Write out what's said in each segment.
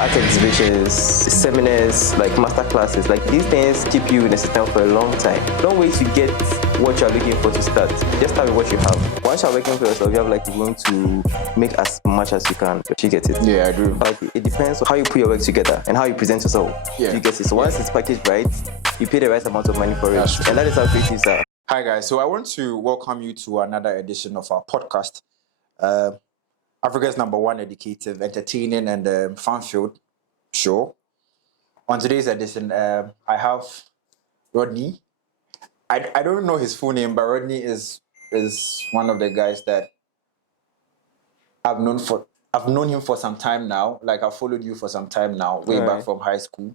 art exhibitions, seminars, like master classes. Like these things keep you in the system for a long time. Don't wait to get what you're looking for to start. Just start with what you have. Once you're working for yourself, you have like room to make as much as you can. You get it? Yeah, I do. But it depends on how you put your work together and how you present yourself. Yeah. You get it? So once it's packaged right, you pay the right amount of money for it. And that is how creatives are. Hi guys, so I want to welcome you to another edition of our podcast, Africa's #1 educative, entertaining and fun-filled show. On today's edition, I have Rodney. I don't know his full name, but Rodney is one of the guys that I've known him for some time now. Like I've followed you for some time now, way back from high school,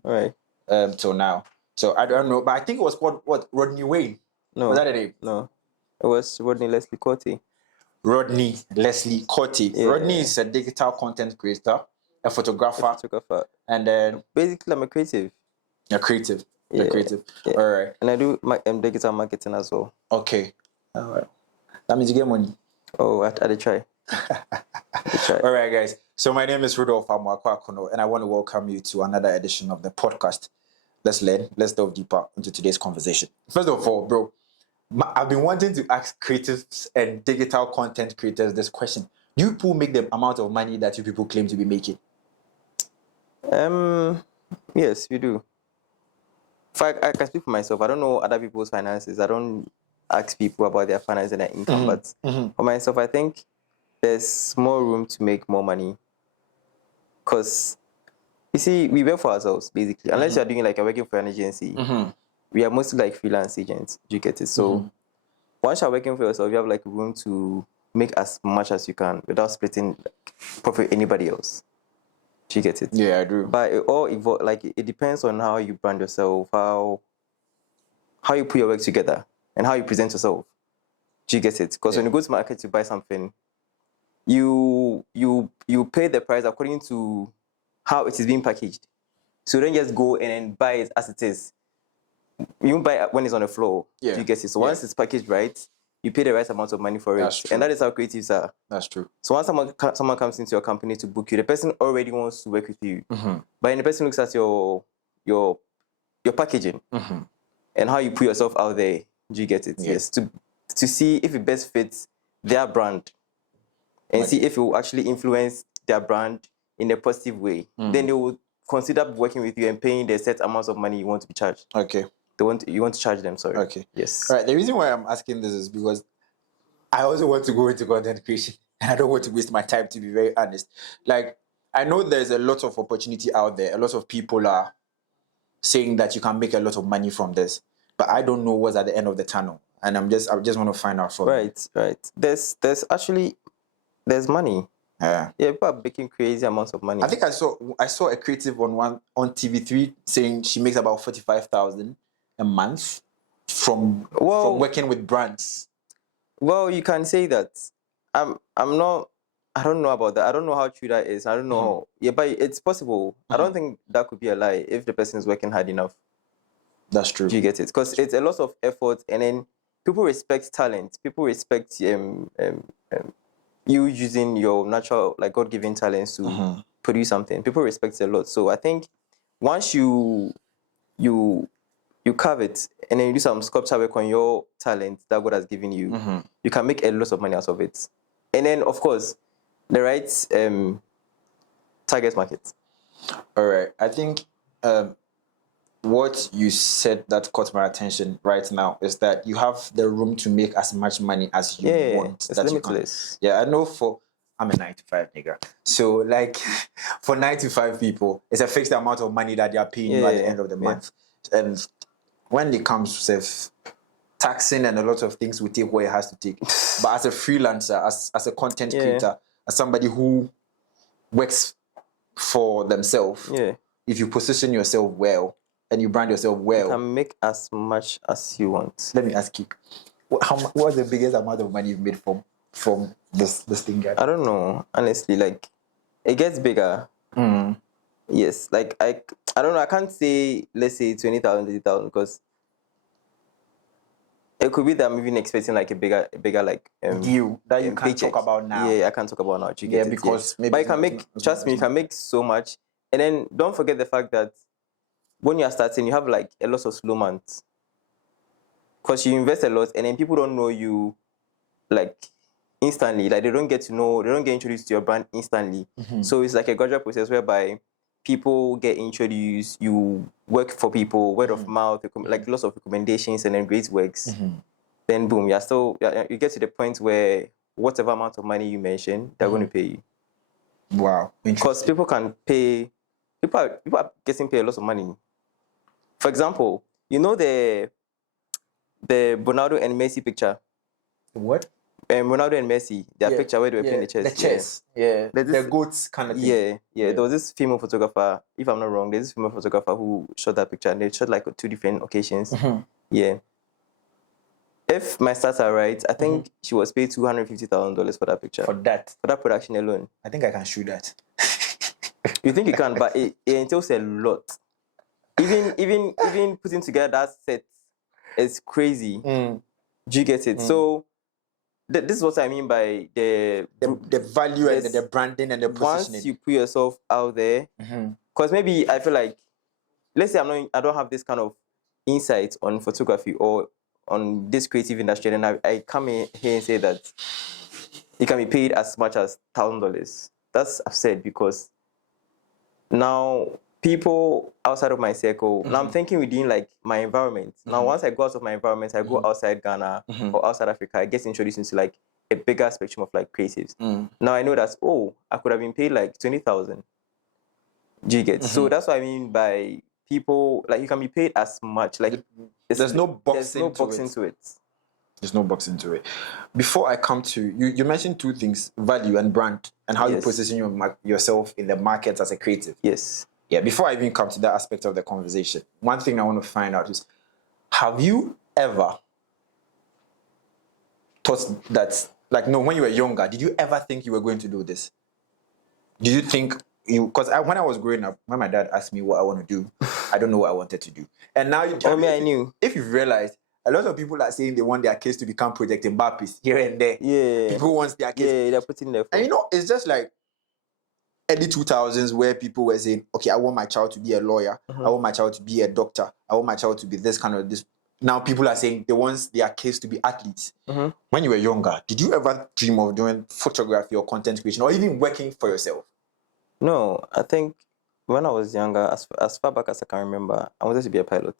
till now. So I don't know, but I think it was called what, Rodney Wayne. No. Was that the name? No. It was Rodney Leslie Quartey. Rodney Leslie Quartey. Yeah. Rodney is a digital content creator, a photographer. And then... basically, I'm a creative. You're creative. Yeah. You're creative. Yeah. All right. And I do digital marketing as well. Okay. All right. That means you get money. Oh, I try. All right, guys. So my name is Rudolph Amwakwakono, and I want to welcome you to another edition of the podcast. Let's learn. Let's delve deeper into today's conversation. First of all, bro, I've been wanting to ask creatives and digital content creators this question. Do you people make the amount of money that you people claim to be making? Yes, we do. If I can speak for myself. I don't know other people's finances. I don't ask people about their finances and their income. But for myself, I think there's more room to make more money. Because, you see, we work for ourselves, basically. Unless you're doing like you're working for an agency. We are mostly like freelance agents. Do you get it? So once you're working for yourself, you have like room to make as much as you can without splitting profit anybody else. Do you get it? Yeah, I do. But it all it depends on how you brand yourself, how you put your work together, and how you present yourself. Do you get it? Because when you go to market to buy something, you pay the price according to how it is being packaged. So don't just go and then buy it as it is. You don't buy it when it's on the floor. Yeah. Do you get it? So once it's packaged right, you pay the right amount of money for it. And that is how creatives are. That's true. So once someone comes into your company to book you, the person already wants to work with you. But then the person looks at your packaging and how you put yourself out there. Do you get it? Yes. To see if it best fits their brand and see if it will actually influence their brand in a positive way. Then they will consider working with you and paying the set amounts of money you want to be charged. Okay. You want to charge them, sorry. Okay. Yes. All right. The reason why I'm asking this is because I also want to go into content creation and I don't want to waste my time, to be very honest. Like, I know there's a lot of opportunity out there. A lot of people are saying that you can make a lot of money from this, but I don't know what's at the end of the tunnel. And I just want to find out from you. Right. There's money. Yeah, people are making crazy amounts of money. I think I saw a creative on TV3 saying she makes about 45,000 a month from working with brands. Well, you can say that. I'm not. I don't know about that. I don't know how true that is. I don't know. Yeah, but it's possible. I don't think that could be a lie if the person is working hard enough. That's true. Do you get it? Because it's a lot of effort, and then people respect talent. People respect you using your natural, like God-given talents to produce something. People respect it a lot. So I think once you carve it and then you do some sculpture work on your talent that God has given you, you can make a lot of money out of it. And then, of course, the right target market. All right. I think what you said that caught my attention right now is that you have the room to make as much money as you want. It's limitless. Yeah, I know I'm a 9-to-5 nigga. So like for 9-to-5 people, it's a fixed amount of money that they are paying you at the end of the month. And when it comes to taxing and a lot of things will take what it has to take. But as a freelancer, as a content creator, as somebody who works for themselves, if you position yourself well, and you brand yourself well, you can make as much as you want. Let me ask you, what's the biggest amount of money you've made from this thing, guys? I don't know, honestly. Like, it gets bigger. Yes, like I don't know. I can't say, let's say 20,000, 30,000, because it could be that I'm even expecting like a bigger like deal that you can't talk about now. Yeah, I can't talk about now. You get it? Because maybe. But you can make. Trust me, you can make so much And then don't forget the fact that when you are starting, you have like a lot of slow months. Because you invest a lot and then people don't know you like instantly. Like they don't get introduced to your brand instantly. So it's like a gradual process whereby people get introduced, you work for people, word of mouth, like lots of recommendations and then great works. Then boom, you get to the point where whatever amount of money you mention, they're going to pay you. Wow. Because people are getting paid a lot of money. For example, you know the Ronaldo and Messi picture. What? Ronaldo and Messi, their picture where they were playing the chess. The chess. Yeah. The goats kind of thing. Yeah. There was this female photographer, if I'm not wrong, there's this female photographer who shot that picture and they shot like 2 different occasions. Yeah. If my stats are right, I think she was paid $250,000 for that picture. For that production alone. I think I can shoot that. You think you can, but it entails a lot. Even putting together that set is crazy. Do you get it? So this is what I mean by the value and the branding and the positioning. Once you put yourself out there, because maybe I feel like, let's say I don't have this kind of insight on photography or on this creative industry, and I come in here and say that it can be paid as much as $1,000. That's absurd because now people outside of my circle, now I'm thinking within like my environment. Now once I go out of my environment, I go outside Ghana or outside Africa, I get introduced into like a bigger spectrum of like creatives. Now I know that, I could have been paid like 20,000. Do you get? So that's what I mean by people, like you can be paid as much. Like there's no boxing to it. There's no boxing to it. Before I come to you mentioned two things: value and brand, and how you position yourself in the market as a creative. Yes. Yeah. Before I even come to that aspect of the conversation, one thing I want to find out is: have you ever thought that, like, no, when you were younger, did you ever think you were going to do this? Did you think because when I was growing up, when my dad asked me what I want to do, I don't know what I wanted to do. And now I knew. If you've realized, a lot of people are saying they want their kids to become Project Mbappes here and there. Yeah. People want their kids. Yeah, they're putting their And it's just like early 2000s where people were saying, okay, I want my child to be a lawyer. I want my child to be a doctor. I want my child to be this kind of this. Now people are saying they want their kids to be athletes. When you were younger, did you ever dream of doing photography or content creation or even working for yourself? No, I think when I was younger, as far back as I can remember, I wanted to be a pilot.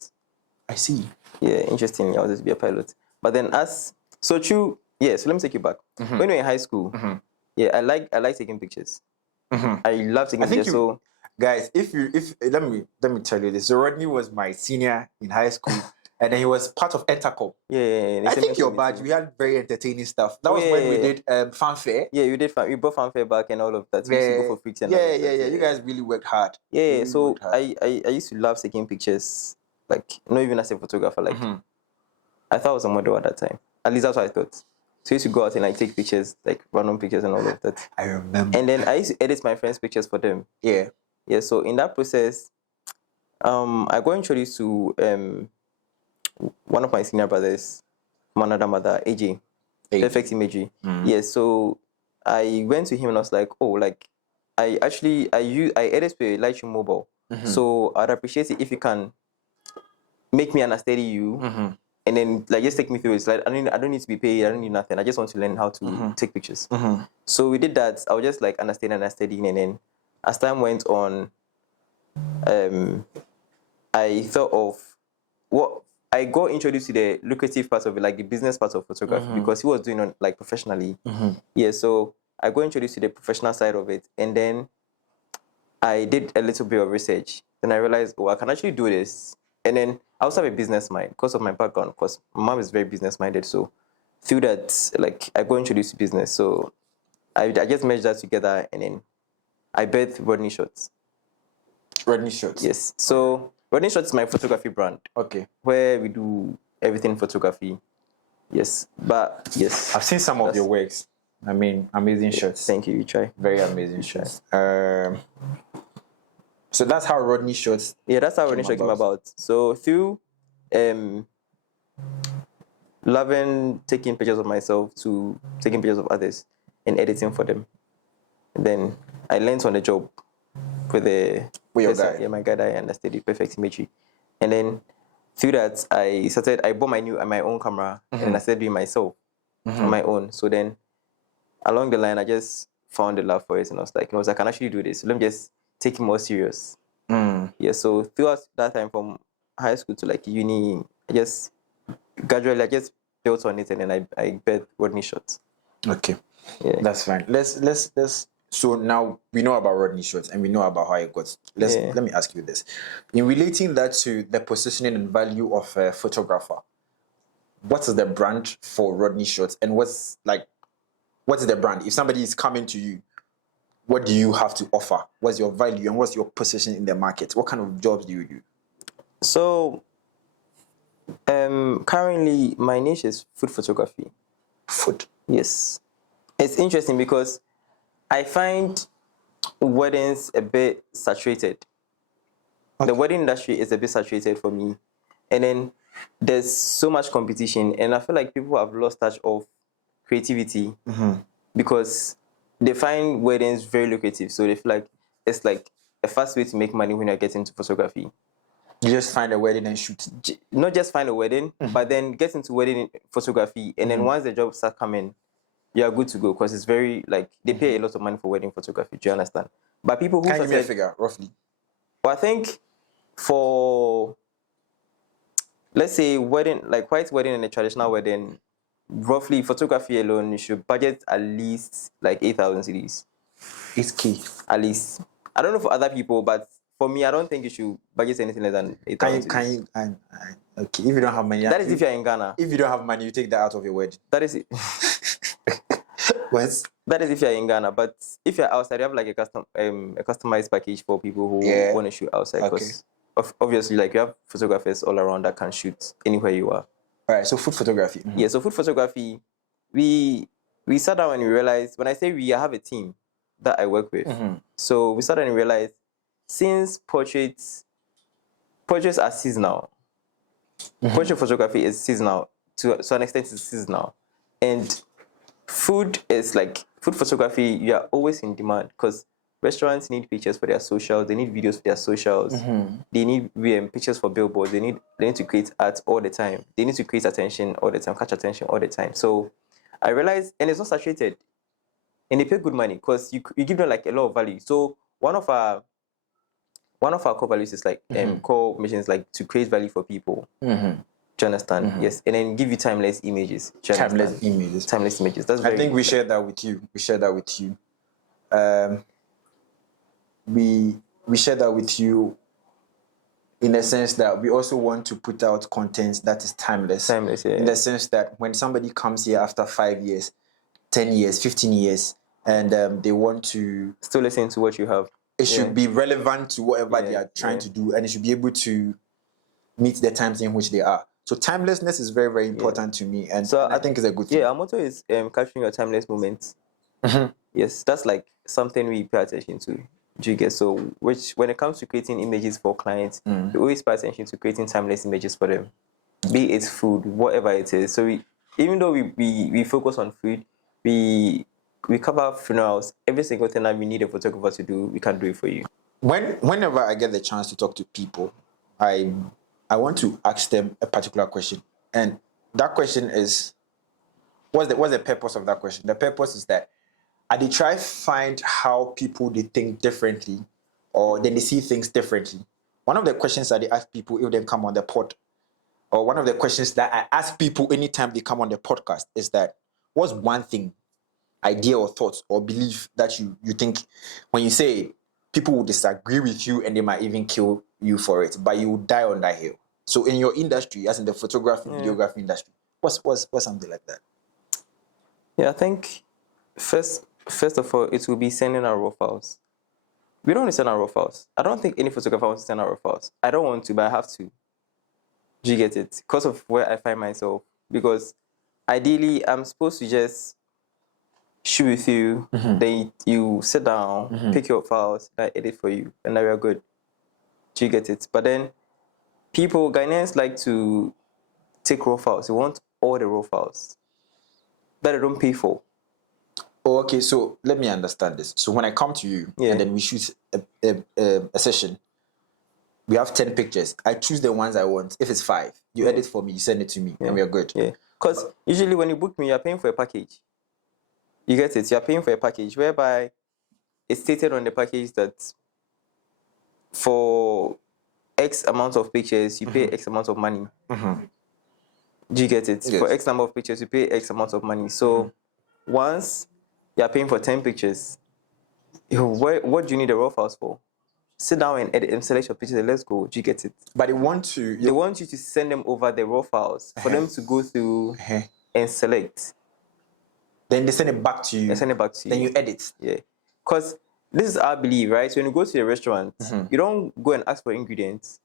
I see. Yeah, interestingly, I wanted to be a pilot. But then so let me take you back. When we were in high school, I like taking pictures. I love taking pictures. So guys, let me tell you this. So Rodney was my senior in high school. And then he was part of Entercom. Yeah. I think your badge, we had very entertaining stuff. That was when we did fanfare. Yeah, we brought fanfare back and all of that. We used to go for freaks and all of that. Yeah. You guys really worked hard. Yeah, so I used to love taking pictures, like not even as a photographer. Like I thought I was a model at that time. At least that's what I thought. So I used to go out and like take pictures, like random pictures and all of that. I remember. And then I used to edit my friends' pictures for them. Yeah. Yeah, so in that process, I got introduced to one of my senior brothers from another mother, AJ. Perfect Imagery. Yeah, so I went to him and I was like, I edit with Lightroom Mobile. So I'd appreciate it if you can make me understudy you and then like just take me through it. Like I don't need to be paid, I don't need nothing. I just want to learn how to take pictures. So we did that. I was just like understudying, and then as time went on, I thought of what I got introduced to the lucrative part of it, like the business part of photography, because he was doing it like professionally. Yeah, so I got introduced to the professional side of it, and then I did a little bit of research. Then I realized, I can actually do this. And then I also have a business mind because of my background, because my mom is very business minded. So through that, like I got introduced to business. So I just merged that together, and then I birthed Rodney Shots. Rodney Shots. Yes. So Rodney Shots is my photography brand. Okay. Where we do everything photography. Yes. But yes. I've seen some of your works. I mean, amazing shots. Thank you. You try. Very amazing shots. So that's how Rodney Shots. Yeah, that's how Rodney Shots came about. So through loving taking pictures of myself to taking pictures of others and editing for them. And then I learned on the job. with the With your person, guy. yeah, my guy that I understudied perfect imagery, and then through that I bought my own camera and then I started doing myself on my own. So then along the line I just found the love for it and I was like, I can actually do this. So let me just take it more serious. Yeah. So throughout that time from high school to like uni, I just gradually built on it and then I bet Rodney shots. Okay. Yeah. That's fine. Let's so now we know about Rodney shots and we know about how it got. Let me ask you this. In relating that to the positioning and value of a photographer, what is the brand for Rodney shots and what's the brand? If somebody is coming to you, what do you have to offer? What's your value and what's your position in the market? What kind of jobs do you do? So currently my niche is food photography. Food. Yes. It's interesting because I find weddings a bit saturated. Okay. The wedding industry is a bit saturated for me. And then there's so much competition and I feel like people have lost touch of creativity because they find weddings very lucrative. So they feel like it's like a fast way to make money when you're getting into photography. You just find a wedding and shoot. Not just find a wedding, but then get into wedding photography. And then once the jobs start coming, you are good to go because it's very like they pay a lot of money for wedding photography. Do you understand? But people who can you give me a figure roughly? Well, I think for let's say wedding, like white wedding and a traditional wedding, roughly photography alone, you should budget at least like 8,000 cedis. It's key. At least. I don't know for other people, but for me, I don't think you should budget anything less than 8,000 cedis. Okay, if you don't have money. That is if you're in Ghana. If you don't have money, you take that out of your wedding. That is it. What? That is if you're in Ghana, but if you're outside, you have like a customized package for people who want to shoot outside. Because obviously, like you have photographers all around that can shoot anywhere you are. All right. So food photography. Yeah. So food photography, we sat down and we realized. When I say we, I have a team that I work with. So we sat down and realized since portraits are seasonal, portrait photography is seasonal to an extent. It's seasonal, and food photography, you are always in demand because restaurants need pictures for their socials, they need videos for their socials, they need pictures for billboards, they need to create art all the time, they need to create attention all the time, catch attention all the time. So I realized, and it's not saturated, and they pay good money because you give them like a lot of value. So one of our core values is like core missions like to create value for people. Do you understand? Yes. And then give you timeless images. Timeless images. That's I think we share that with you. We share that with you in the sense that we also want to put out content that is timeless. Timeless, yeah. In the sense that when somebody comes here after 5 years, 10 years, 15 years, and they want to still listen to what you have, it should be relevant to whatever they are trying to do, and it should be able to meet the times in which they are. So timelessness is very, very important to me, and so I think it's a good thing. Yeah, our motto is capturing your timeless moments. Yes, that's like something we pay attention to. Do you get? So when it comes to creating images for clients, we always pay attention to creating timeless images for them. Be it food, whatever it is. So even though we focus on food, we cover funerals. Every single thing that we need a photographer to do, we can do it for you. Whenever I get the chance to talk to people, I want to ask them a particular question, and that question is, what's the purpose of that question? The purpose is that I try find how people they think differently, or then they see things differently. One of the questions that they ask people if they come on the pod, or one of the questions that I ask people anytime they come on the podcast is that, what's one thing, idea or thoughts or belief that you think when you say it, people will disagree with you and they might even kill you for it, but you will die on that hill. So in your industry, as in the photography, videography industry, what's something like that? Yeah, I think first of all, it will be sending out raw files. We don't want to send out raw files. I don't think any photographer wants to send out raw files. I don't want to, but I have to. Do you get it? Because of where I find myself. Because ideally, I'm supposed to just shoot with you, then you sit down, pick your files, I edit for you, and now we are good. Do you get it? But then Ghanaians like to take raw files. They want all the raw files that they don't pay for. Oh, okay. So let me understand this. So when I come to you and then we shoot a session, we have 10 pictures. I choose the ones I want. If it's 5, you edit for me, you send it to me, and we are good. Yeah. Because usually when you book me, you're paying for a package. You get it? You're paying for a package whereby it's stated on the package that for X amount of pictures, you pay X amount of money. Do you get it? Yes. For X number of pictures, you pay X amount of money. So once you're paying for 10 pictures, what do you need the raw files for? Sit down and edit and select your pictures and let's go. Do you get it? But they want you to send them over the raw files for them to go through and select. Then they send it back to you. Then you edit. Yeah. Because this is our belief, right? So when you go to a restaurant, you don't go and ask for ingredients.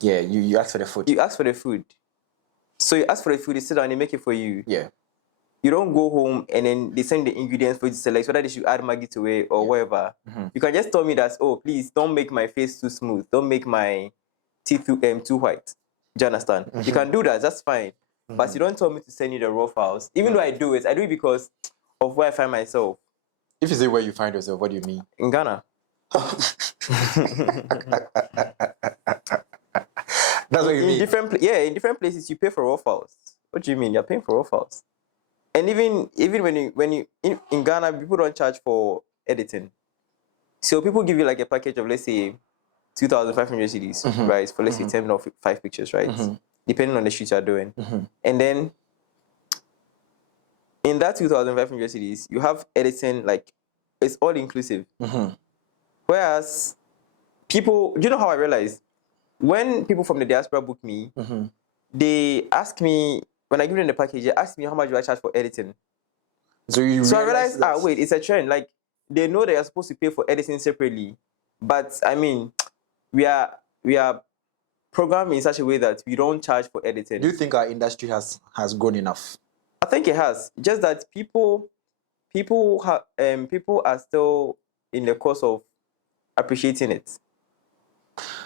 Yeah, you ask for the food. You ask for the food. So you ask for the food, they sit down and they make it for you. Yeah. You don't go home and then they send the ingredients for you to select, whether they should add Maggi to it or whatever. You can just tell me that, oh, please don't make my face too smooth. Don't make my teeth too white. Do you understand? You can do that, that's fine. But you don't tell me to send you the raw files. Even though I do it because of where I find myself. If you say where you find yourself, what do you mean? In Ghana. That's what you mean? In different places you pay for raw files. What do you mean? You're paying for raw files. And even when you in Ghana, people don't charge for editing. So people give you like a package of, let's say, 2,500 CDs, right? For let's say 10 or 5 pictures, right? Depending on the shoot you're doing. And then in that 2,500 CDs, you have editing, like it's all inclusive. Whereas people, do you know how I realized? When people from the diaspora book me, they ask me, when I give them the package, they ask me how much do I charge for editing. So I realized, wait, it's a trend. Like, they know they are supposed to pay for editing separately. But, I mean, we are programmed in such a way that we don't charge for editing. Do you think our industry has grown enough? I think it has. Just that people are still in the course of appreciating it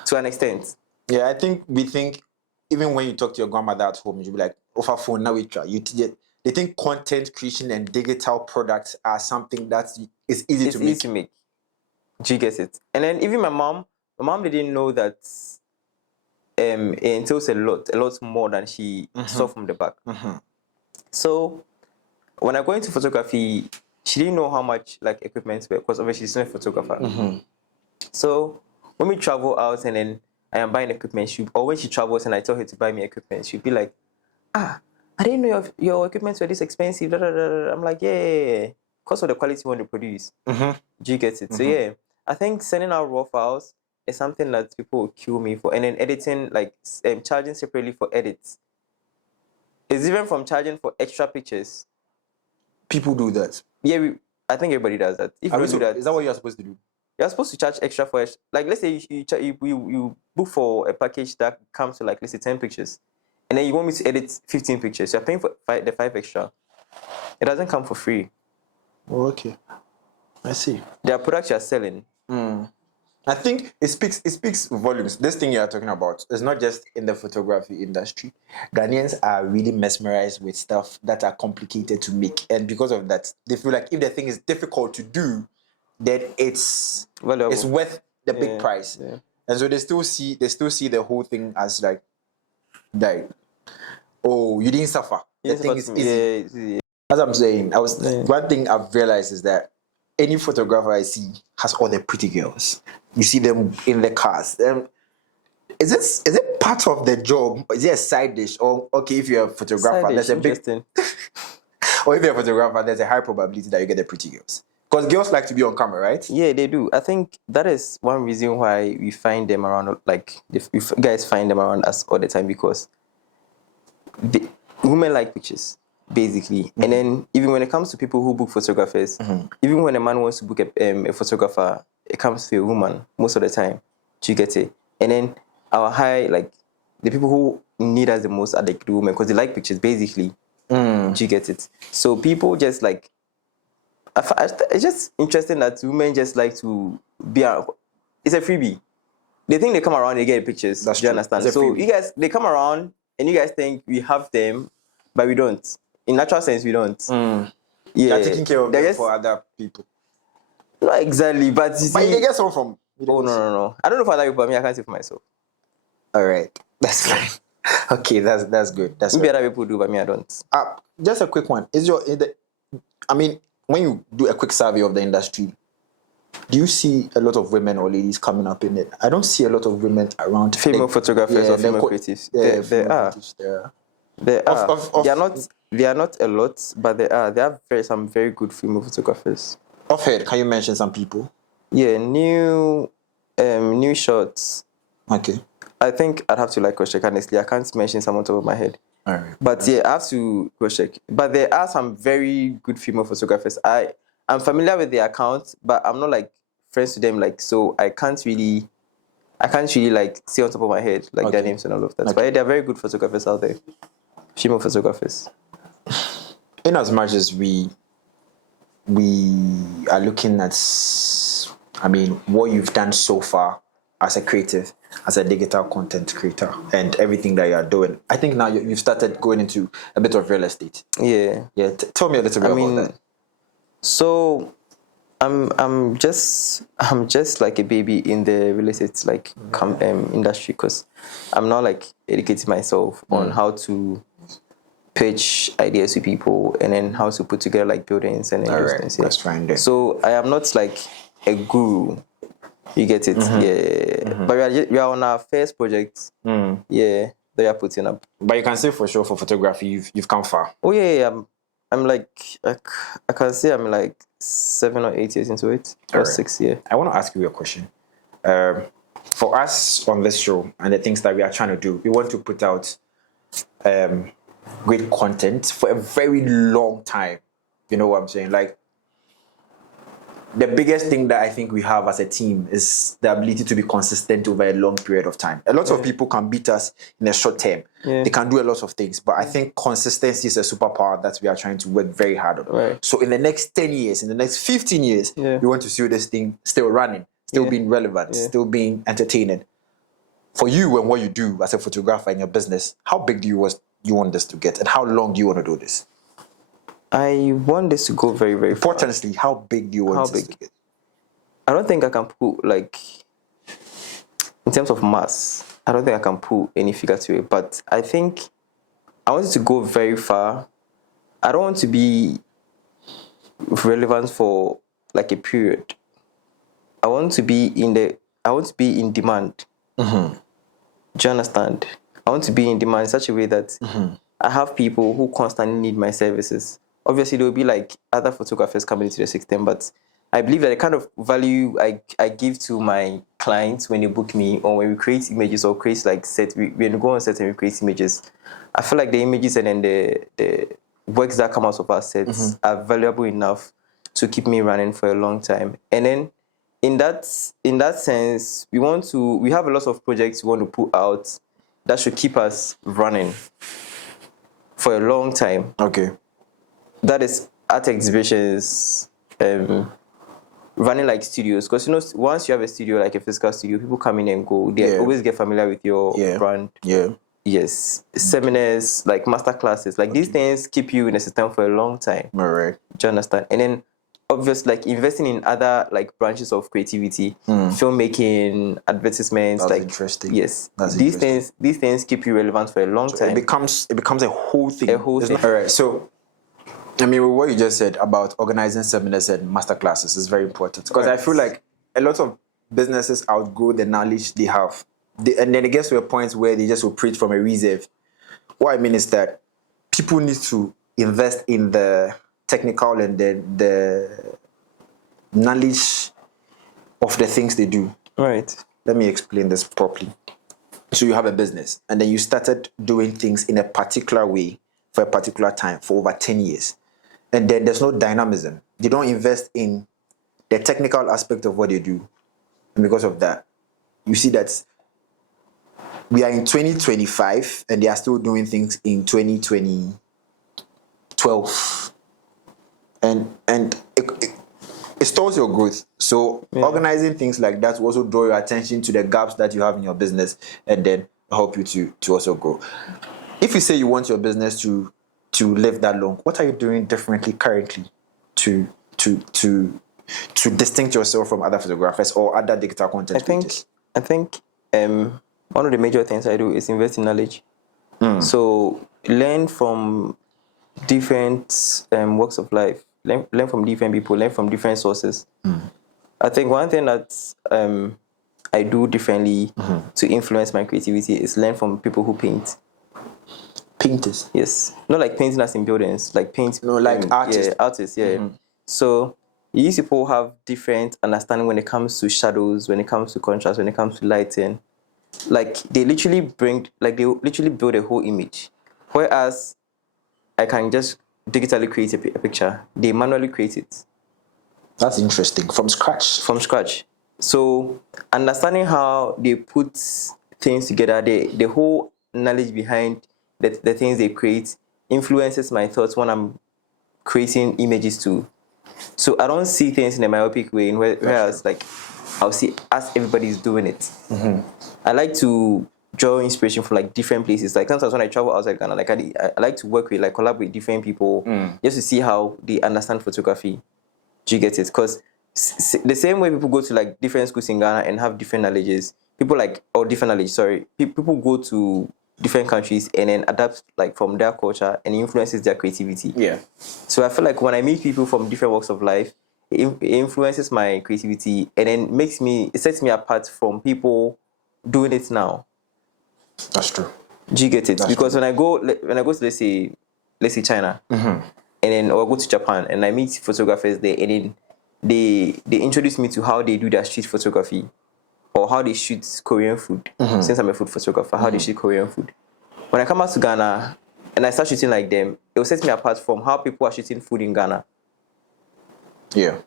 to an extent. Yeah, I think even when you talk to your grandmother at home, you'll be like, "Off a phone now we try." They think content creation and digital products are something that is easy to make. Do you get it? And then even my mom didn't know that it entails a lot more than she saw from the back. So when I go into photography, she didn't know how much like equipment were, because obviously she's not a photographer. So when we travel out and then I am buying equipment, or when she travels and I tell her to buy me equipment, she'll be like, I didn't know your equipment were this expensive. I'm like, yeah, because of the quality you want to produce. Do you get it? So yeah, I think sending out raw files is something that people will kill me for. And then editing, like charging separately for edits. It's different from charging for extra pictures. People do that. Yeah, I think everybody does that. If you don't do that, is that what you're supposed to do? You're supposed to charge extra for it. Like, let's say you book for a package that comes to, like, let's say 10 pictures. And then you want me to edit 15 pictures. You're paying for the 5 extra. It doesn't come for free. Oh, okay. I see. There are products you're selling. I think it speaks volumes. This thing you are talking about is not just in the photography industry. Ghanaians are really mesmerized with stuff that are complicated to make. And because of that, they feel like if the thing is difficult to do, then it's worth the big price. Yeah. And so they still see the whole thing as like, oh, you didn't suffer. The thing is easy. Yeah. As I'm saying, one thing I've realized is that any photographer I see has all the pretty girls. You see them in the cars. Is it part of the job? Is it a side dish? Or okay, if you're a photographer, there's a big or if you're a photographer, there's a high probability that you get the pretty girls. Because girls like to be on camera, right? Yeah, they do. I think that is one reason why we find them around, like, you guys find them around us all the time, because women like pictures, basically. And then even when it comes to people who book photographers, even when a man wants to book a photographer, it comes to a woman most of the time. Do you get it? And then our the people who need us the most are like the women, because they like pictures, basically. Do you get it? So people just like, it's just interesting that women just like to be it's a freebie. They think they come around, they get pictures. Do you understand? So you guys, they come around and you guys think we have them, but we don't. In natural sense, we don't. You're taking care of they're them just- for other people. Not exactly, but you But see, you get some from. oh no. I don't know for other people, but me, I can't say for myself. All right, that's fine. Okay, that's good. That's Maybe good. other people do, but me, I don't. Just a quick one. I mean, when you do a quick survey of the industry, do you see a lot of women or ladies coming up in it? I don't see a lot of women around. Female photographers or female creatives. Yeah, There are. There are. They are not a lot, but there are. There are some very good female photographers. Offhand, can you mention some people? Yeah, new shots. Okay. I think I'd have to cross check. Honestly, I can't mention someone top of my head. All right. But yeah, I have to cross check. But there are some very good female photographers. I'm familiar with their accounts, but I'm not friends with them. So I can't really say on top of my head their names and all of that. Okay. But yeah, there are very good photographers out there. Female photographers. In as much as we are looking at, what you've done so far as a creative, as a digital content creator, and everything that you are doing, I think now you've started going into a bit of real estate. Yeah. Yeah. Tell me a little bit about that. So, I'm just like a baby in the real estate industry because I'm not educating myself on how to pitch ideas to people and then how to put together buildings and All those right, things. that's fine then. So I am not a guru. You get it? Yeah. But we are on our first project. Yeah, that we are putting up. But you can say for sure for photography you've come far. Oh yeah. I'm I can say I'm 7 or 8 years into it. Or 6 years. I want to ask you a question. For us on this show and the things that we are trying to do, we want to put out great content for a very long time. You know what I'm saying? The biggest thing that I think we have as a team is the ability to be consistent over a long period of time. A lot of people can beat us in a short term. Yeah. They can do a lot of things, but I think consistency is a superpower that we are trying to work very hard on. Right. So in the next 10 years, in the next 15 years, we want to see this thing still running, still being relevant, still being entertaining. For you and what you do as a photographer in your business, how big do you want this to get, and how long do you want to do this? I want this to go very, very far. Importantly, how big do you want this to get? I don't think I can put in terms of mass, I don't think I can put any figure to it, but I think I want it to go very far. I don't want to be relevant for a period. I want to be in demand. Mm-hmm. Do you understand? I want to be in demand in such a way that I have people who constantly need my services. Obviously, there will be other photographers coming into the system, but I believe that the kind of value I give to my clients when they book me or when we create images or create when we go on set and we create images, I feel like the images and then the works that come out of our sets are valuable enough to keep me running for a long time. And then in that sense, we have a lot of projects we want to put out that should keep us running for a long time. Okay. That is art exhibitions, running studios. Because once you have a studio, a physical studio, people come in and go. They always get familiar with your brand. Yeah. Yes. Seminars, master classes, these things keep you in the system for a long time. All right. Do you understand? And then obviously investing in other branches of creativity, filmmaking, advertisements. That's interesting. Yes. That's these things keep you relevant for a long time. It becomes a whole thing. A whole thing. All right. So what you just said about organizing seminars and master classes is very important, because I feel like a lot of businesses outgrow the knowledge they have. And then it gets to a point where they just operate from a reserve. What I mean is that people need to invest in the technical and the knowledge of the things they do. Right. Let me explain this properly. So you have a business, and then you started doing things in a particular way for a particular time for over 10 years. And then there's no dynamism. They don't invest in the technical aspect of what they do. And because of that, you see that we are in 2025 and they are still doing things in 2012. And it stalls your growth. So organizing things like that will also draw your attention to the gaps that you have in your business and then help you to also grow. If you say you want your business to live that long, what are you doing differently currently to distinct yourself from other photographers or other digital content creators? I think one of the major things I do is invest in knowledge. So learn from different walks of life, learn from different people, learn from different sources. I think one thing that I do differently to influence my creativity is learn from people who paint. Painters? Yes. Not like painting as in buildings, like paint. No, like artists. Yeah, artists, yeah. So these people have different understanding when it comes to shadows, when it comes to contrast, when it comes to lighting. Like they literally build a whole image. Whereas I can just digitally create a picture. They manually create it. That's interesting. From scratch? From scratch. So understanding how they put things together, the whole knowledge behind the things they create influences my thoughts when I'm creating images too. So I don't see things in a myopic way, whereas like I'll see as everybody's doing it. I like to draw inspiration from like different places. Like sometimes when I travel outside Ghana, like I like to work with, like collaborate with different people just to see how they understand photography. Do you get it? Because the same way people go to like different schools in Ghana and have different knowledges, people go to different countries and then adapt like from their culture and influences their creativity. Yeah. So I feel like when I meet people from different walks of life, it influences my creativity and then it sets me apart from people doing it now. That's true. Do you get it? That's because true. when I go to let's say China, and then or I go to Japan and I meet photographers there, and then they introduce me to how they do their street photography or how they shoot Korean food. Since I'm a food photographer, how they shoot Korean food. When I come back to Ghana and I start shooting like them, it will set me apart from how people are shooting food in Ghana. Yeah.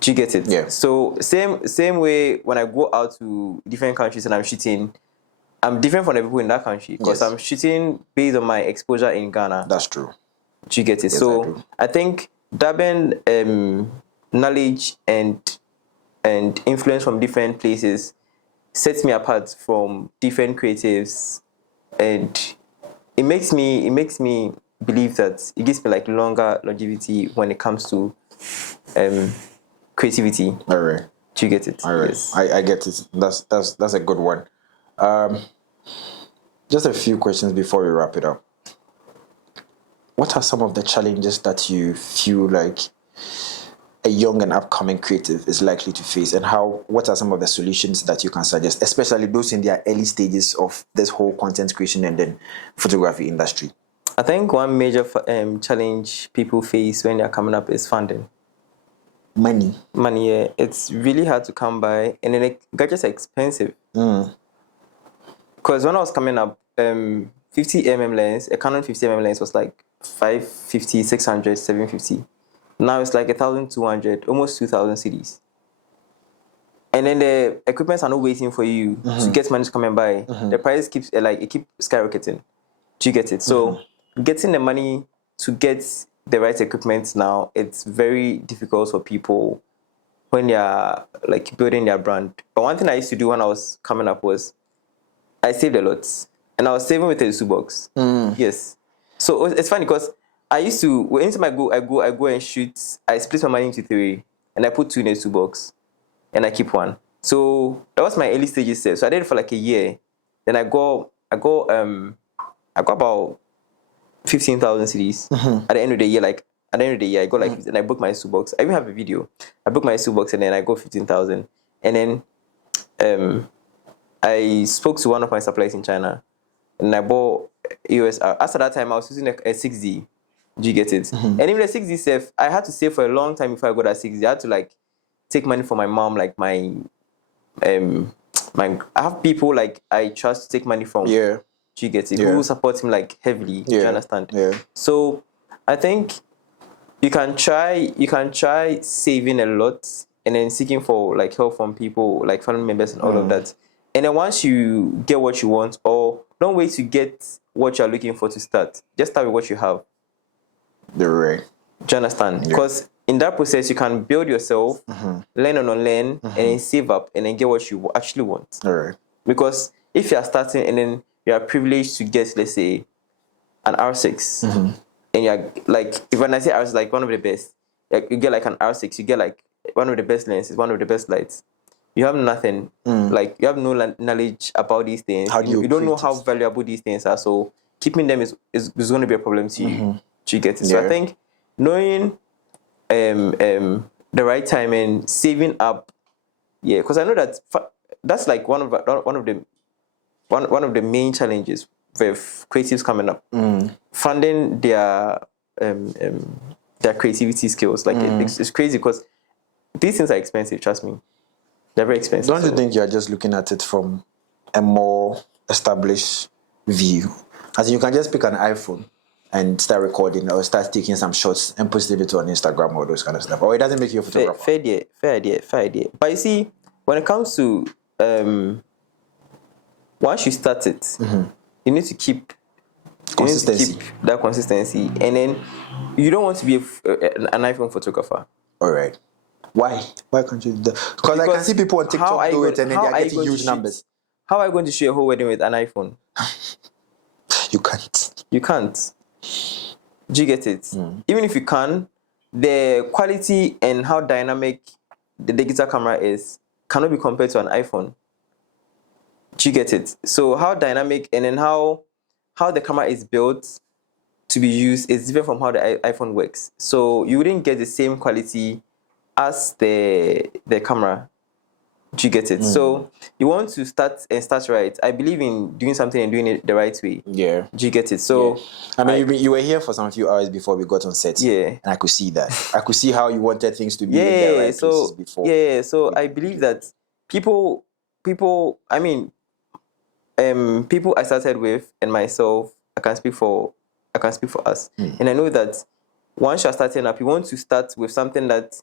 Do you get it? Yeah. So same way when I go out to different countries and I'm shooting, I'm different from the people in that country because I'm shooting based on my exposure in Ghana. That's true. Do you get it? Yes, So I think dabbing knowledge and influence from different places sets me apart from different creatives, and it makes me believe that it gives me like longer longevity when it comes to creativity. All right. Do you get it? All right. Yes. I get it. That's a good one. Just a few questions before we wrap it up. What are some of the challenges that you feel like a young and upcoming creative is likely to face, and what are some of the solutions that you can suggest, especially those in their early stages of this whole content creation and then photography industry? I think one major challenge people face when they're coming up is funding. Money, yeah. It's really hard to come by, and then gadgets are expensive. Because when I was coming up, 50mm lens, a Canon 50mm lens was like 550, 600, 750. Now it's like 1,200, almost 2,000 cedis. And then the equipments are not waiting for you to get money to come and buy. The price keeps skyrocketing. Do you get it? So getting the money to get the right equipment now, it's very difficult for people when they are like building their brand. But one thing I used to do when I was coming up was I saved a lot, and I was saving with a shoebox. Yes. So it's funny because I used to, anytime I go and shoot, I split my money into 3, and I put 2 in a shoebox, and I keep 1. So that was my early stages set. So I did it for like a year. Then I got about 15,000 cedis at the end of the year. Like at the end of the year, I got like, and I booked my shoebox. I even have a video. I booked my shoebox, and then I got 15,000, and then I spoke to one of my suppliers in China, and I bought USR. After that time, I was using a 6D. Do you get it? And even the 6D safe, I had to save for a long time before I got that 6D. I had to like take money from my mom, like my I have people like I trust to take money from. Yeah. Do you get it? Who supports me like heavily. Do you understand? Yeah. So I think you can try saving a lot and then seeking for like help from people like family members and all of that. And then once you get what you want, or don't wait to get what you're looking for to start. Just start with what you have. Right. Do you understand? Because in that process, you can build yourself, learn and unlearn, and then save up and then get what you actually want. All right. Because if you are starting and then you are privileged to get, let's say, an R6, and you're like, if when I say R6, like one of the best, like you get like an R6, you get like one of the best lenses, one of the best lights. You have nothing. Like you have no knowledge about these things. How do you don't know operate how it? valuable these things are. So keeping them is going to be a problem to you. Do you get it? So Yeah. I think knowing the right timing, saving up, because I know that that's like one of the main challenges with creatives coming up, funding their creativity skills. Like it's crazy because these things are expensive. Trust me, they're very expensive. Don't you think you're just looking at it from a more established view? As in, you can just pick an iPhone and start recording or start taking some shots and posting it on Instagram or those kind of stuff. Or it doesn't make you a photographer. Fair idea. But you see, when it comes to once you start it, you need to keep Consistency. that consistency, and then you don't want to be an iPhone photographer. All right. Why? Why can't you do that? Because I can see people on TikTok do it and then they're getting huge numbers. How are you going to shoot a whole wedding with an iPhone? You can't. You can't. Do you get it? Even if you can, the quality and how dynamic the digital camera is cannot be compared to an iPhone. Do you get it? So how dynamic and then how the camera is built to be used is different from how the iPhone works. So you wouldn't get the same quality as the camera. Do you get it? So you want to start right. I believe in doing something and doing it the right way. Yeah. Do you get it? So I mean, you were here for some few hours before we got on set. Yeah. And I could see that. I could see how you wanted things to be in their right places before. Yeah. So I believe that people. I mean, people I started with and myself, I can speak for us, and I know that once you're starting up, you want to start with something that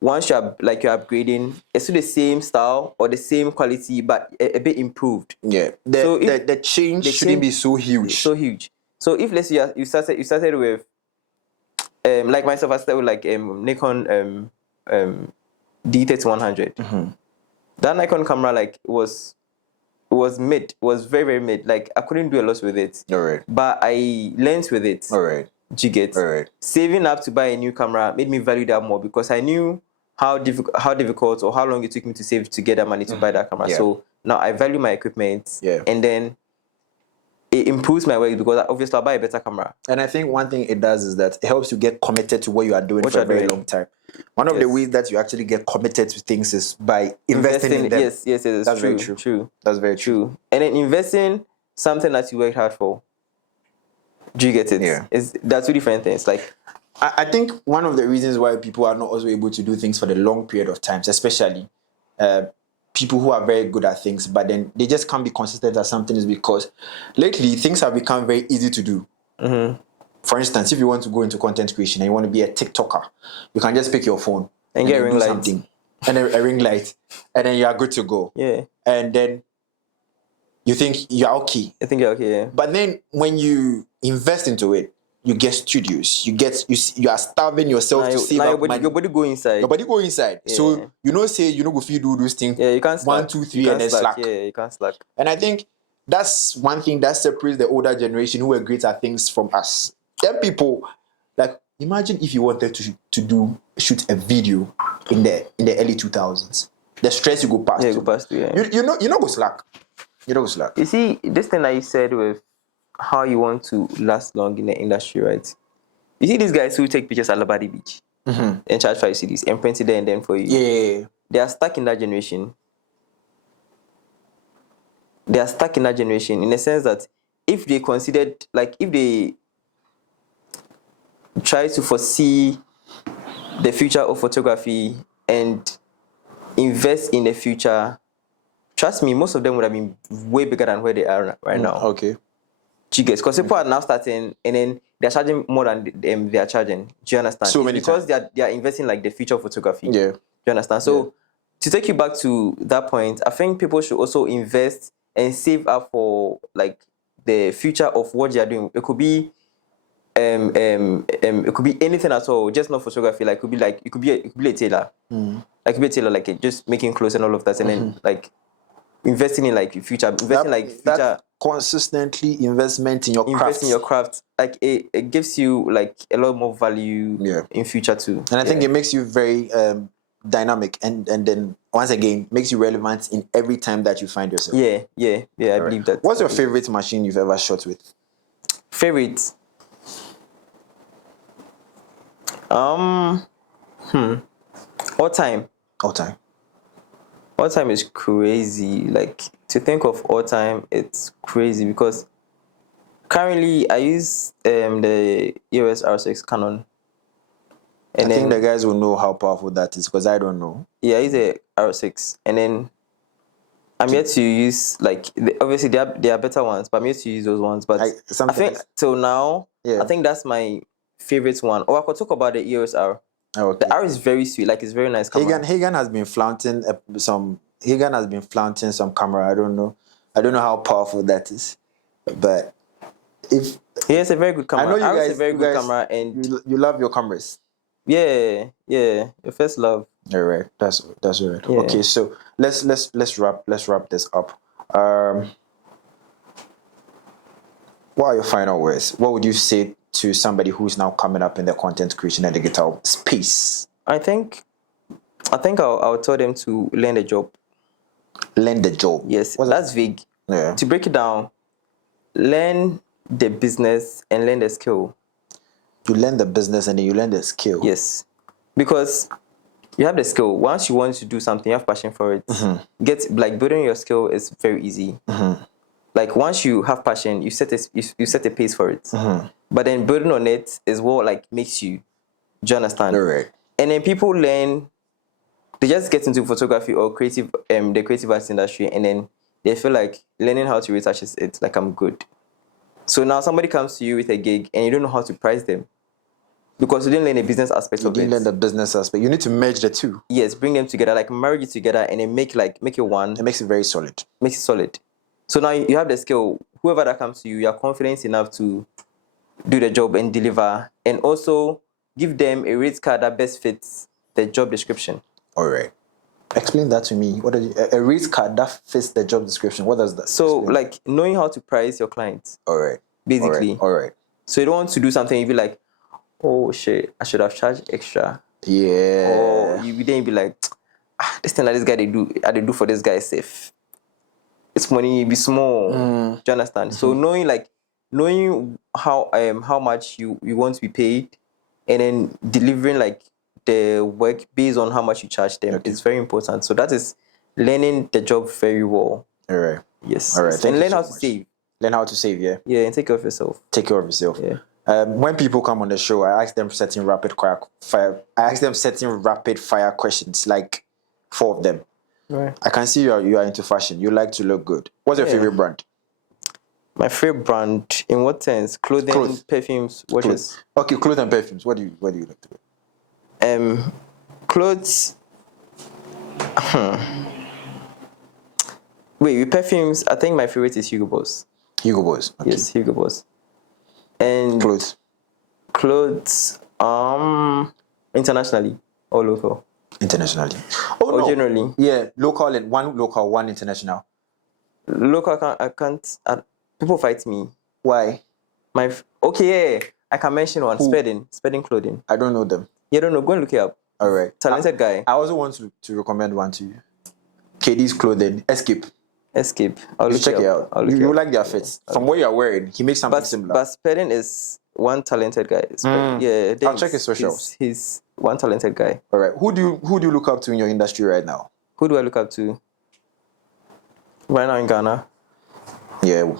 once you're upgrading, it's still the same style or the same quality, but a bit improved. Yeah. The change shouldn't be so huge. So huge. So if let's say you started with like myself, I started with like Nikon D3100. That Nikon camera like was mid, was very, very mid. Like I couldn't do a lot with it. All right. But I learned with it. All right. Do you get? All right. Saving up to buy a new camera made me value that more because I knew how difficult or how long it took me to save to get that money to buy that camera. Yeah. So now I value my equipment. Yeah. And then it improves my work because obviously I'll buy a better camera. And I think one thing it does is that it helps you get committed to what you are doing for a very long time. One of the ways that you actually get committed to things is by investing in them. Yes, that's true. Very true. That's very true. And then investing something that you worked hard for. Do you get it? Yeah. That's two different things. Like I think one of the reasons why people are not also able to do things for the long period of times, especially people who are very good at things, but then they just can't be consistent at something, is because lately things have become very easy to do. For instance, if you want to go into content creation and you want to be a TikToker, you can just pick your phone and get a ring light. Something, and a ring light, and then you are good to go. Yeah. And then you think you're okay. I think you're okay, yeah. But then when you invest into it, you get studios. You are starving yourself to save up money. Your body go inside. Yeah. So say go feel do those things. Yeah, you can't slack. 1, 2, 3 and then slack. Yeah, you can't slack. And I think that's one thing that separates the older generation who are great at things from us. Them people, like, imagine if you wanted to shoot a video in the early 2000s. The stress you go past. Yeah, go past. Yeah. You know go slack. You know go slack. You see, this thing that you said with how you want to last long in the industry, right? You see these guys who take pictures at Labadi Beach and charge 5 CDs and print it there and then for you. Yeah. They are stuck in that generation. They are stuck in that generation in the sense that if they considered, like, if they try to foresee the future of photography and invest in the future, trust me, most of them would have been way bigger than where they are right now. Okay. Because people are now starting and then they're charging more than they are charging. Do you understand? So many because they are investing like the future of photography. Yeah. Do you understand? So to take you back to that point, I think people should also invest and save up for like the future of what they are doing. It could be it could be anything at all, just not photography. Like it could be a tailor. Like be a tailor, like just making clothes and all of that, and then like investing in like future, consistently investment in your craft. Invest in your craft. Like it gives you like a lot more value in future too. And I think it makes you very dynamic and then once again makes you relevant in every time that you find yourself. I believe that. What's your favorite machine you've ever shot with? Favorite? All time. All time. All time is crazy. Like to think of all time, it's crazy because currently I use the EOS R6 Canon. And I think the guys will know how powerful that is because I don't know. Yeah, I use the R6, and then I'm yet to use obviously there are better ones, but I'm yet to use those ones. But I think till now, I think that's my favorite one. Or I could talk about the EOS R. Oh, okay. The R is very sweet, like it's very nice camera. Hagan has been flaunting some camera. I don't know how powerful that is, but if it's a very good camera. I know you guys, it's a very good camera, and you love your cameras. Yeah, your first love. All right, that's right. Yeah. Okay, so let's wrap this up. What are your final words? What would you say to somebody who's now coming up in the content creation and digital space? I think I'll tell them to learn the job. Learn the job. Yes, that's vague. Yeah. To break it down, learn the business and learn the skill. You learn the business and then you learn the skill. Yes, because you have the skill. Once you want to do something, you have passion for it. Mm-hmm. Building your skill is very easy. Mm-hmm. Like once you have passion, you set a pace for it. Mm-hmm. But then building on it is what makes you. Do you understand? Right. And then people learn. They just get into photography or the creative arts industry, and then they feel like learning how to retouch it. Like I'm good. So now somebody comes to you with a gig, and you don't know how to price them. Because you didn't learn the business aspect of it. You didn't learn the business aspect. You need to merge the two. Yes, bring them together, marry it together, and then make it one. It makes it very solid. Makes it solid. So now you have the skill. Whoever that comes to you, you are confident enough to do the job and deliver, and also give them a rate card that best fits the job description. All right. Explain that to me. What is a rate card that fits the job description? What does that? So knowing how to price your clients. All right. Basically. All right. So you don't want to do something and be like, oh shit, I should have charged extra. Yeah. Or you then be like, this thing that this guy they do for this guy is safe. It's money be small. Do you understand? Mm-hmm. So knowing how much you want to be paid, and then delivering the work based on how much you charge them is very important. So that is learning the job very well. All right. Yes. All right. And learn how to save. Learn how to save. Yeah. Yeah, and take care of yourself. Take care of yourself. Yeah. When people come on the show, I ask them setting rapid fire questions, like 4 of them. Right. I can see you are into fashion. You like to look good. What's your favorite brand? My favorite brand, in what sense? Clothing, perfumes, watches. Okay, clothes and perfumes. What do you like to wear? Clothes. Wait, with perfumes, I think my favorite is Hugo Boss. Hugo Boss. Okay. Yes, Hugo Boss. And clothes, internationally or local? Internationally. Or generally? Yeah, one local, one international. Local, I can't. People fight me. Why? I can mention one. Spedding Clothing. I don't know them. You don't know? Go and look it up. All right. Talented guy. I also want to recommend one to you. KD's Clothing. Escape. I'll check it out. You like their fits. From what you're wearing, he makes something similar. But Spedding is one talented guy. Yeah, I'll check his socials. He's one talented guy. All right. Who do you look up to in your industry right now? Who do I look up to? Right now in Ghana. Yeah.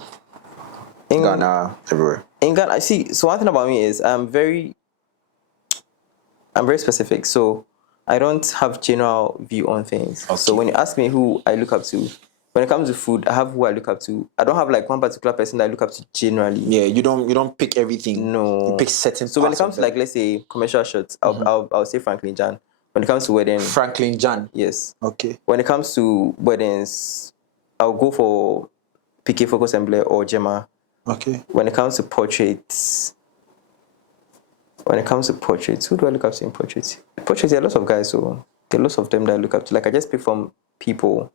In Ghana, everywhere. In Ghana, I see. So one thing about me is I'm very specific. So I don't have general view on things. Okay. So when you ask me who I look up to, when it comes to food, I have who I look up to. I don't have one particular person that I look up to generally. Yeah, you don't pick everything. No. You pick certain. So when it comes to let's say commercial shots, I'll say Franklin Jan. When it comes to wedding, Franklin Jan. Yes. Okay. When it comes to weddings, I'll go for PK Focus Emblem or Gemma. Okay. When it comes to portraits, who do I look up to in portraits? Portraits, there are lots of guys, so there are lots of them that I look up to. I just pick from people.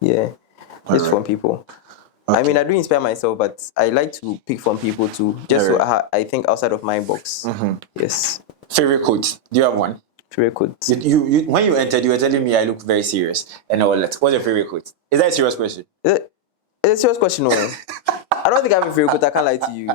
Yeah. Just from people. I mean, I do inspire myself, but I like to pick from people too, just so Alright. I think outside of my box. Yes. Favorite quote? Do you have one? Favorite quote? You when you entered, you were telling me I look very serious and all that. What's your favorite quote? Is that a serious question? It's a serious question, no. I don't think I have a favorite quote. I can't lie to you.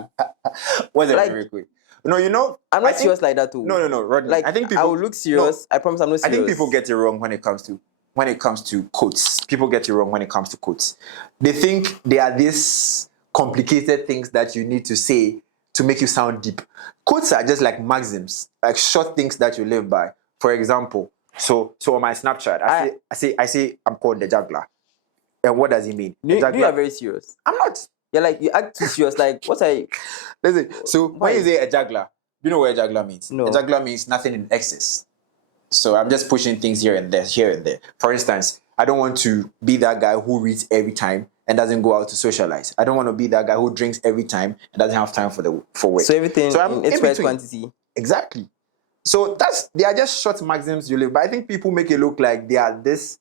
What's your favorite quote? No, you know, I'm not serious like that too. No, Rodney. Like, I think people I will look serious. I promise I'm not serious. I think people get it wrong when it comes to quotes. People get it wrong when it comes to quotes. They think they are these complicated things that you need to say to make you sound deep. Quotes are just like maxims, like short things that you live by. For example, so on my Snapchat, I say I'm called the juggler. And what does it mean? You are very serious. I'm not. You're like, you act too serious. Like, what Listen, so when you say a juggler, you know what a juggler means? No. A juggler means nothing in excess. So I'm just pushing things here and there. For instance, I don't want to be that guy who reads every time and doesn't go out to socialize. I don't want to be that guy who drinks every time and doesn't have time for work. So everything in its right quantity. Exactly. So they are just short maxims you live. But I think people make it look like they are this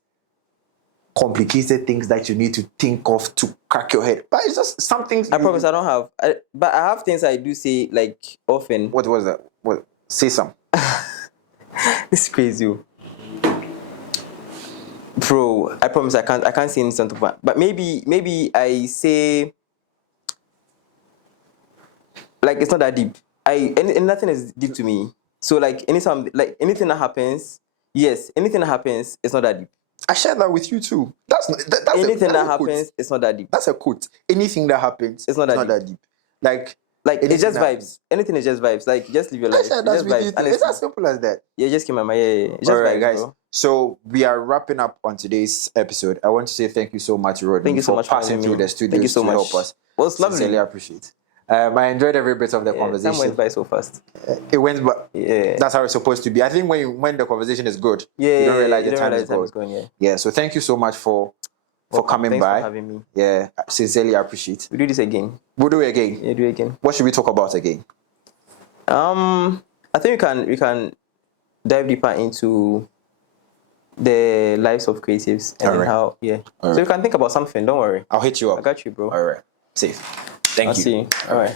complicated things that you need to think of to crack your head. But it's just some things. I promise I don't have. But I have things I do say like often. What was that? What? Say some. This is crazy. Bro, I promise I can't say instant, but maybe I say like it's not that deep. And nothing is deep to me. So like anytime, like anything that happens, it's not that deep. I share that with you too. That's anything that happens, it's not that deep. That's a quote. Anything that happens, it's not that deep. Like it's just vibes. Anything is just vibes. Like just live your life. That's with you too. It's as simple as that. Yeah, just keep my mind. Yeah. Just all right, vibes, guys. bro. So we are wrapping up on today's episode. I want to say thank you so much, Rodney. Thank you so much for passing through the studio. Thank you so much. Help us. Well, it's lovely. Sincerely appreciate. I enjoyed every bit of the conversation. Time went by so fast. It went by. Yeah. That's how it's supposed to be. I think when the conversation is good, you don't realize the time is going. Yeah. So thank you so much for coming Thanks by. For having me. Yeah. Sincerely appreciate. We do this again. We'll do it again. Yeah, do it again. What should we talk about again? I think we can dive deeper into the lives of creatives and how so you can think about something. Don't worry. I'll hit you up. I got you, bro. All right. Safe. Thank you. See you. All right.